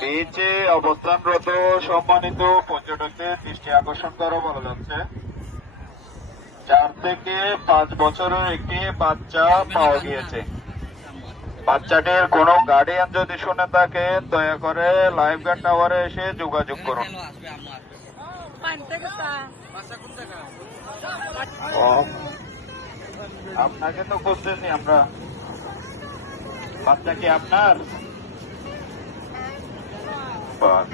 বিচে অবস্থানরত সম্মানিত পর্যটকদের দৃষ্টি আকর্ষণ করা বলা যাচ্ছে 4 থেকে 5 বছরের একটি বাচ্চা পাওয়া গিয়েছে। বাচ্চাটির কোনো গার্ডিয়ান যদি শুনে থাকে দয়া করে লাইফ গার্ড টাওয়ারে এসে যোগাযোগ করুন। আপনাকে তো খুঁজতেছি আমরা। বাচ্চা কি আপনার? আপনার